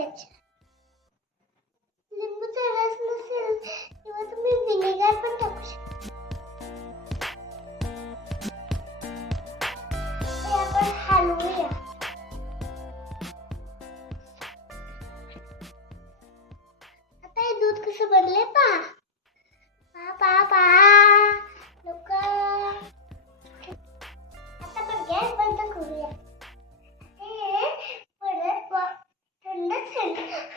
त्याच्या. लिंबूचा रस नसेल किंवा तुम्ही विनेगर पण टाकू शकता. आपण हलवूया. आता हे दूध कसं बनले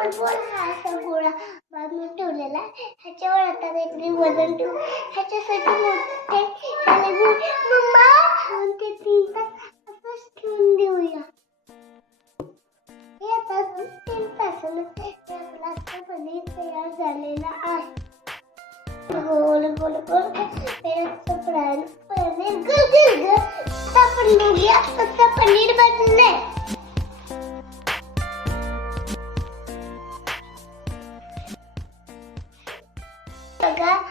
बोल बोल हा असा गोळा बांधून ठेवलेला आहे. ह्याच्यावर आता काहीतरी वज़न ठेवू. ह्याच्यासाठी मोठे ह्याला घेऊ मम्मा, दोन ते तीन तास असंच ठेवून देऊया. हे आता तीन तासानं आपला असं पनीर तयार झालेला आहे. गोल गोल गोल. पेराचं प्राण पनीर, गल गल गल. आता आपण बघूया कसं पनीर बनलंय. 哥哥。